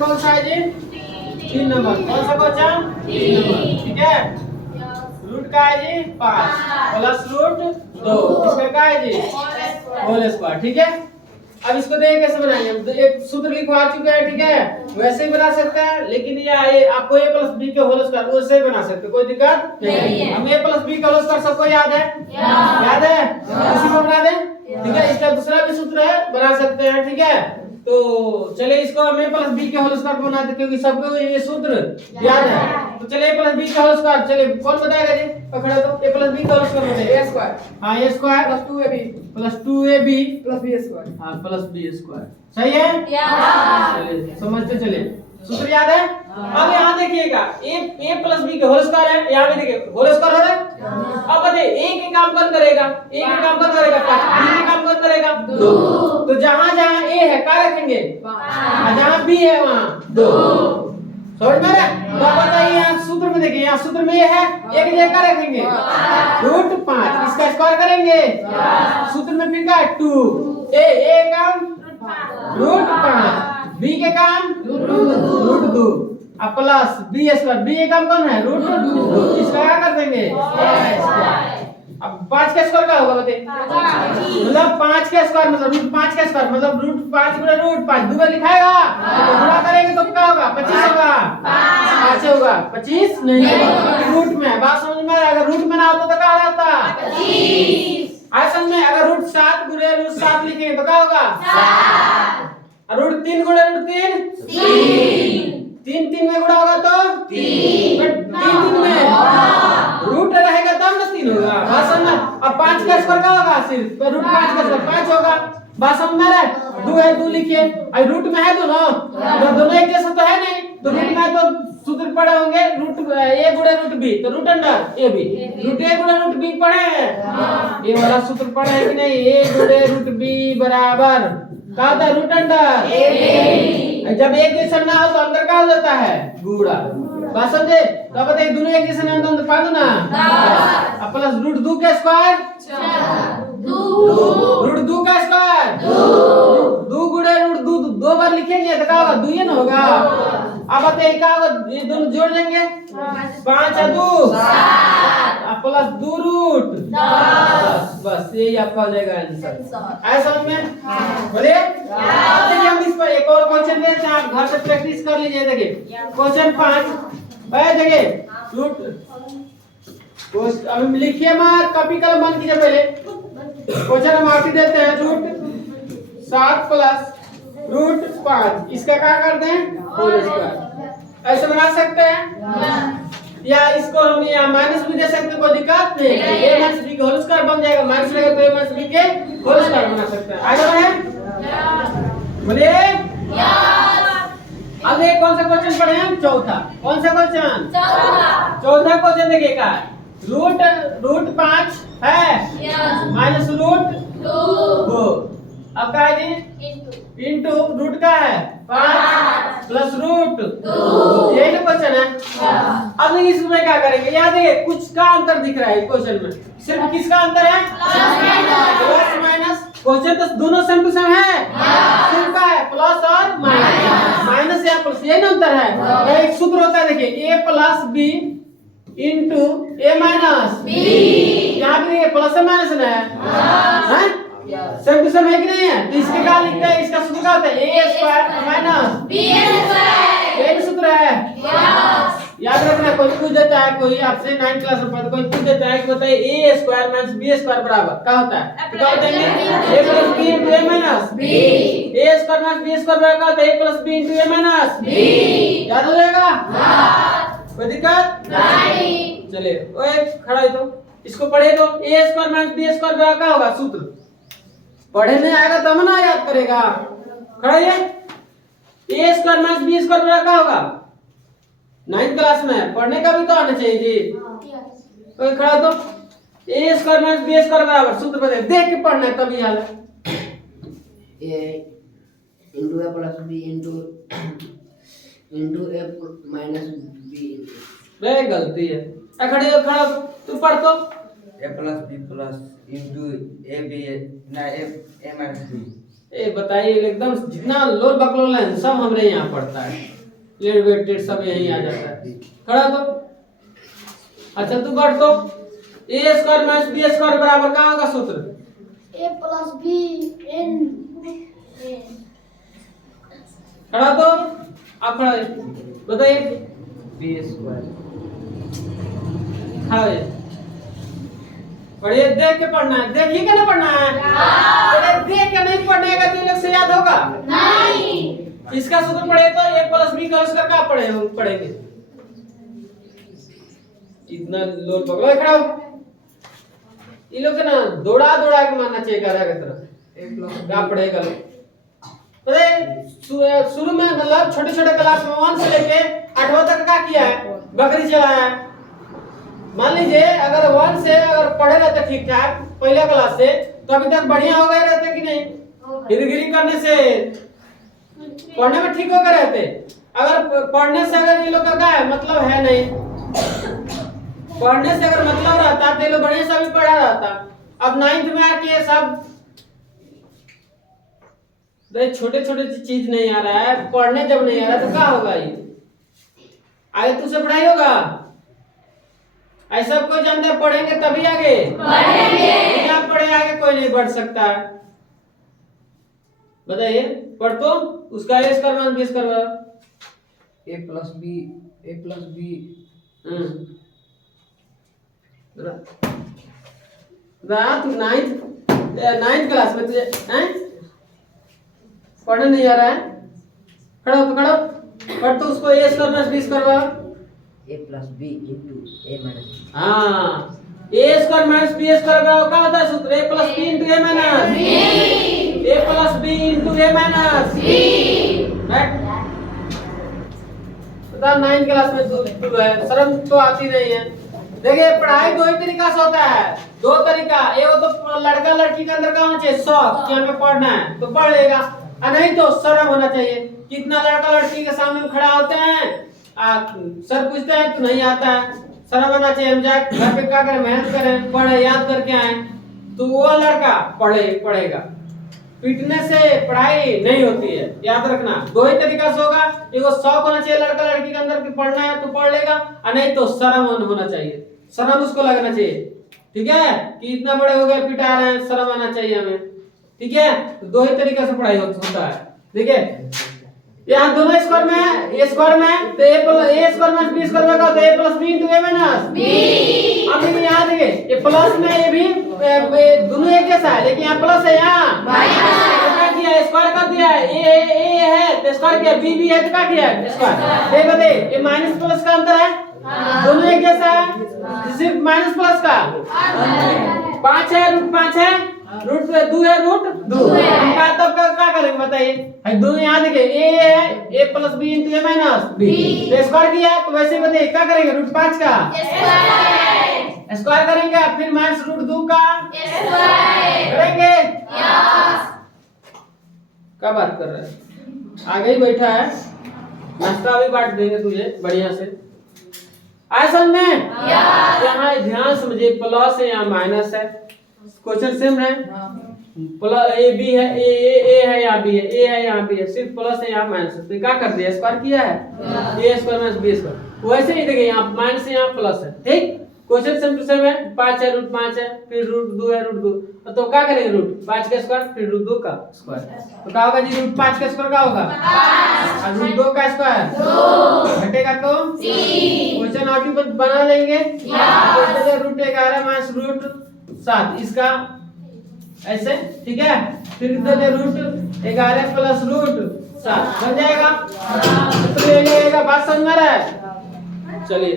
कौन सा है जी? 3 नंबर। कौन सा क्वेश्चन? 3 नंबर। ठीक है। रूट का है जी 5 प्लस रूट 2, इसका क्या है जी? Whole square. ठीक है। अब इसको देखिए कैसे बनाएंगे। एक सूत्र लिखवा चुके हैं, ठीक है, वैसे ही बना सकते हैं, लेकिन ये आपको a प्लस बी के होल स्क्वायर वैसे ही बना सकते हैं, कोई दिक्कत नहीं है। हम a प्लस बी का होल स्क्वायर सबको याद है? याद है? इसी को बना दें, ठीक है। इसका दूसरा भी सूत्र है, बना सकते हैं, ठीक है। तो चलिए इसको हम a प्लस बी के होल स्क्वायर बना देते, क्योंकि सबको ये सूत्र याद है। तो चलिए a प्लस बी का होल स्क्वायर, चलिए कौन बताएगा जी? पकड़ा तो a प्लस बी का होल स्क्वायर बताइए। a स्क्वायर हां a square plus 2ab plus 2ab plus b square. हाँ प्लस बी स्क्वायर। सही है? चलिए समझते चलिए। सूत्र याद है? अब यहाँ देखिएगा a प्लस बी के होल स्क्वायर है, यहाँ भी देखिए होल स्क्वायर हो रहा है। अब बताइए a के काम कौन करेगा? a के काम कौन करेगा? 5। b के काम कौन करेगा? 2। तो जहाँ जहाँ a है क्या रखेंगे? 5, और जहाँ b है वहाँ 2। समझ में आ रहा है? तो अब बताइए यहाँ सूत्र में देखिए, यहाँ सूत्र में ये है, एक जगह क्या रखेंगे? रूट 5, इसका स्क्वायर करेंगे, सूत्र में फिर क्या है? 2। a काम रूट 5, b के काम रूट 2, अब प्लस b स्क्वायर, b के काम कौन है? रूट 2, इसका क्या कर देंगे? अब 5 का स्क्वायर क्या होगा बताइए? मतलब 5 का स्क्वायर मतलब रूट 5 का स्क्वायर मतलब रूट 5 गुणा रूट 5 दो बार लिखाएगा, तो गुणा करेंगे तो क्या होगा? 25 होगा। 5 होगा, 25 नहीं, रूट में है। बात समझ में आ रहा है? अगर रूट में ना होता तो क्या रहता? 25। ऐसा में अगर रूट 7 गुणे रूट 7 लिखेंगे तो क्या होगा? 7। रूट 3 गुणे रूट 3 3 3 में गुणा होगा तो 3, बट 3 में रूट रहेगा तब ना 3 होगा। बात समझ में? अब 5 का स्क्वायर क्या होगा? सिर्फ रूट 5 का स्क्वायर 5 होगा। बात समझ में आ रहा है? 2 है 2 लिखिए, और रूट में है दोनों एक जैसा तो है नहीं, तो रूट में तो सूत्र पढ़े होंगे रूट a गुणे रूट b, तो root under a b, root a गुणे रूट b पढ़े हैं? ये वाला सूत्र पढ़े हैं कि नहीं? a गुणे रूट b बराबर क्या होता है? Root under a b। जब एक जैसा ना हो तो अंदर क्या हो जाता है? गुणा। बात समझे? तो बताइए दोनों एक जैसे नहीं तो पा दो ना, अब प्लस रूट 2 का स्क्वायर 2, रूट 2 का स्क्वायर 2 गुणे रूट 2 दो बार लिखेंगे तो क्या होगा? 2 ही ना होगा। अब बताइए क्या होगा? ये दोनों जोड़ देंगे, 5 और 2 7, अब प्लस 2 रूट 10, बस यही आपका हो जाएगा आंसर। आया समझ में? बोलिए। अब देखिए हम इस पर एक और क्वेश्चन देते हैं, आप घर से प्रैक्टिस कर लीजिए। देखिए क्वेश्चन 5 है, देखिए रूट अब लिखिए मत, कॉपी कलम बंद कीजिए पहले। क्वेश्चन हम आपको देते हैं रूट 7 प्लस रूट 5, इसका क्या कर दें? Whole square. ऐसे बना सकते हैं, या इसको हम यहाँ माइनस भी दे सकते हैं, कोई दिक्कत नहीं है। a माइनस b के होल स्क्वायर बन जाएगा, माइनस लगेगा तो a माइनस b के होल स्क्वायर बना सकते हैं। आगे बढ़े, बोलिए। अब एक कौन सा क्वेश्चन पढ़े हैं? चौथा। कौन सा क्वेश्चन? चौथा क्वेश्चन देखिए का रूट 5 है माइनस रूट 2, अब क्या है जी? इनटू रूट का है 5 प्लस रूट 2, यही तो क्वेश्चन है। अब देखिए इसमें क्या करेंगे? याद है कुछ का अंतर दिख रहा है क्वेश्चन में, सिर्फ किसका अंतर है? Plus minus. क्वेश्चन तो दोनों सेम टू सेम है, सिर्फ का है प्लस और माइनस, माइनस या प्लस, यही ना अंतर है। एक सूत्र होता है देखिए a plus b into a minus b, यहाँ पे देखिए प्लस और माइनस है, सेम टू सेम है कि नहीं है? तो इसके क्या लिखते हैं? इसका सूत्र क्या होता है? a square minus b square, यही सूत्र है। याद रखना, कोई पूछ देता है, कोई आपसे 9th क्लास में पढ़ता कोई पूछ देता है कि बताइए a square minus b square बराबर क्या होता है? तो क्या होता है? a plus b into a minus b, a square minus b square बराबर क्या होता है? a plus b into a minus b। याद हो जाएगा? कोई दिक्कत नहीं। चलिए ओए खड़ा है तो इसको पढ़े तो a square minus b square बराबर क्या होगा? सूत्र पढ़े नहीं आएगा तब ना याद करेगा। खड़ा है a square minus b square बराबर क्या होगा? 9th क्लास में पढ़ने का भी तो आना चाहिए जी। कोई खड़ा तो a square minus b square बराबर सूत्र बताइए, देख के पढ़ना है तभी याद है। a into a plus b into a minus b। रे गलती है, खड़े हो खड़ा तू पढ़ तो a plus b plus into a b ना a माइनस b ये बताइए एकदम जितना लोल बकलोल है सब हमरे यहाँ पड़ता है, लेट वेटेड सब यहीं आ जाता है। खड़ा तो अच्छा तू बैठ तो ए स्क्वायर माइनस बी स्क्वायर बराबर कहाँ होगा सूत्र? ए प्लस बी एन। खड़ा तो आप खड़ा बताइए बी स्क्वायर खड़ा हो पढ़िए, देख के पढ़ना है, देखिए क्या ना पढ़ना है। अरे देख के नहीं पढ़ने का तो लोग से याद होगा नहीं। इसका सूत्र पढ़े तो a प्लस बी का उसका क्या पढ़ेंगे इतना लोल पकड़ो। खड़ा हो, ये लोग ना दौड़ा दौड़ा के मानना चाहिए गाधा की तरह, क्या पढ़ेगा लोग। शुरू में मतलब छोटे छोटे क्लास में 1 से लेके 8वां तक क्या किया है, बकरी चलाया है। मान लीजिए अगर 1 से अगर पढ़े रहते ठीक ठाक पहला क्लास से तो अभी तक बढ़िया हो गए रहते कि नहीं? गिरगिरी करने से पढ़ने में ठीक हो गए रहते। अगर पढ़ने से अगर ये लोग का क्या है मतलब है नहीं, पढ़ने से अगर मतलब रहता तो ये लोग बढ़िया से भी पढ़ा रहता। अब 9th में आके सब छोटे छोटे चीज नहीं आ रहा है, पढ़ने जब नहीं आ रहा तो क्या होगा? ये आगे तुझसे पढ़ाई होगा? ऐसा कोई जानता है पढ़ेंगे तभी आगे बढ़ेंगे, बिना पढ़े आगे कोई नहीं बढ़ सकता है। बताइए पढ़ तो उसका ए स्क्वायर माइनस बी स्क्वायर ए प्लस बी तू 9th क्लास में तुझे हैं पढ़ने नहीं आ रहा है? खड़ा हो तो खड़ा पढ़ तो उसको ए स्क्वायर माइनस बी स्क्वायर ए प्लस बी इंटू ए माइनस बी। हाँ ए स्क्वायर माइनस बी स्क्वायर का क्या होता है सूत्र? ए प्लस बी इंटू ए माइनस बी, ए प्लस बी इंटू ए माइनस बी। राइट बता 9th क्लास में तो है, शर्म तो आती नहीं है। देखिए पढ़ाई दो ही तरीका से होता है, दो तरीका। ये हो तो लड़का लड़की के अंदर क्या होना चाहिए? शौक कि हमें पढ़ना है तो पढ़ लेगा, और नहीं तो शर्म होना चाहिए। कितना लड़का लड़की के सामने खड़ा होते हैं सर पूछते हैं तो नहीं आता है, शर्म आना चाहिए। हम जाके घर पे क्या करें, मेहनत करें, पढ़े, याद करके आए तो वो लड़का पढ़ेगा। पीटने से पढ़ाई नहीं होती है, याद रखना। दो ही तरीका से होगा, एगो शौक होना चाहिए लड़का लड़की के अंदर कि पढ़ना है तो पढ़ लेगा, और नहीं तो शर्म होना चाहिए, शर्म उसको लगना चाहिए। ठीक है कि इतना बड़े हो गए पिटा रहे हैं, शर्म आना चाहिए हमें। ठीक है तो दो ही तरीके से पढ़ाई होता है। देखिए यहाँ दोनों स्क्वायर में है, ए स्क्वायर में तो ए स्क्वायर माइनस बी स्क्वायर में का तो ए प्लस बी इंटू ए माइनस बी। अब ये याद है ये प्लस में ये भी दोनों एक जैसा है, लेकिन यहाँ प्लस है, यहाँ माइनस क्या किया? स्क्वायर कर दिया है। ए है तो स्क्वायर किया, बी है तो क्या किया? स्क्वायर। देखो दे ये माइनस प्लस का अंतर है, दोनों एक जैसा है, सिर्फ माइनस प्लस का 5 है, रूट 5 है, रूट 2 है, रूट 2 हम का तब क्या करेंगे बताइए? दोनों याद है ए है, ए प्लस बी इंटू ए माइनस बी, तो स्क्वायर किया तो वैसे ही बताइए क्या करेंगे? रूट 5 का स्क्वायर करेंगे, फिर माइनस रूट 2 का स्क्वायर करेंगे। क्या बात कर रहे हैं? आगे ही बैठा है, नाश्ता भी बांट देंगे तुझे बढ़िया से। आए समझ में? यहाँ ध्यान समझिए, प्लस है यहाँ माइनस है, क्वेश्चन सेम है। प्लस ए बी है, ए है यहाँ बी है, ए है यहाँ बी है, सिर्फ प्लस है यहाँ माइनस है, तो क्या कर दिया? स्क्वायर किया है, ए स्क्वायर माइनस बी स्क्वायर। वैसे ही देखिए यहाँ माइनस है, यहाँ प्लस है। ठीक क्वेश्चन सेम टू सेम है। 5 है, रूट 5 है, फिर रूट 2 है, रूट 2, तो क्या करेंगे? रूट 5 का स्क्वायर फिर रूट 2 का स्क्वायर, तो क्या होगा जी? रूट 5 का स्क्वायर क्या होगा? और रूट 2 का स्क्वायर 2 घटेगा तो क्वेश्चन आउटपुट बना लेंगे। रूट 11 माइनस रूट 7 इसका ऐसे, ठीक है। फिर रूट 11 प्लस रूट 7 बन जाएगा, तो ले लेगा। बात समझ में आ रहा है? चलिए